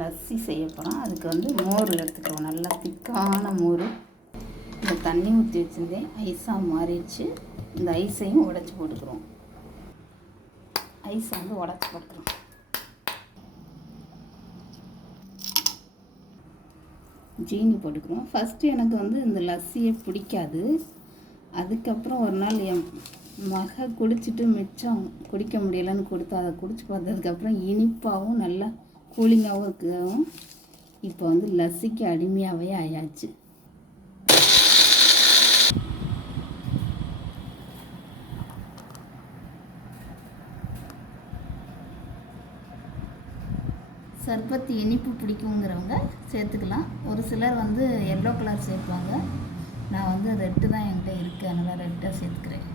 லஸ்ஸி செய்ய போகிறோம் அதுக்கு வந்து மோர் எடுத்துக்கிறோம் நல்லா திக்கான மோர். இந்த தண்ணி ஊற்றி வச்சுருந்தேன் ஐஸாக மாறிடுச்சு. இந்த ஐஸையும் உடச்சி போட்டுக்கிறோம். ஐஸை வந்து உடச்சி போட்டுக்கிறோம். ஜீனி போட்டுக்கிறோம். ஃபஸ்ட்டு எனக்கு வந்து இந்த லஸ்ஸியை பிடிக்காது. அதுக்கப்புறம் ஒரு நாள் என் மக குடிச்சிட்டு மிச்சம் குடிக்க முடியலன்னு கொடுத்து அதை குடிச்சு பார்த்ததுக்கப்புறம் இனிப்பாகவும் நல்லா கூலிங்காகவும் இருக்கவும் இப்போ வந்து லஸ்ஸிக்கு அடிமையாகவே ஆயாச்சு. சர்பத்து இனிப்பு பிடிக்குங்கிறவங்க சேர்த்துக்கலாம். ஒரு சிலர் வந்து எல்லோ கலர் சேர்ப்பாங்க. நான் வந்து ரெட்டு தான் என்கிட்ட இருக்குது அதனால் ரெட்டாக சேர்த்துக்கிறேன்.